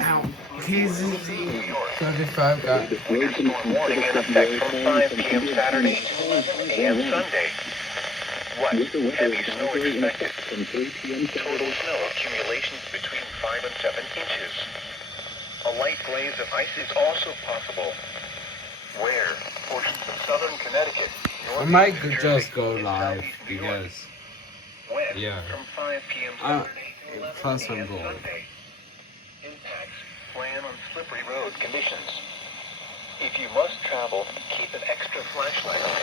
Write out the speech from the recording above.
Ow. He's 35 got. With a storm warning in effect from 5 p.m. Saturday to 11 a.m. Sunday. What? Heavy snow expected. Total snow accumulations between 5 and 7 inches. A light glaze of ice is also possible. Where? Portions of southern Connecticut. I might just go live because When? yeah. From 5 p.m. Saturday to 11 Plus I'm a.m. bored. Sunday. Impacts. Plan on slippery road conditions. If you must travel, keep an extra flashlight on.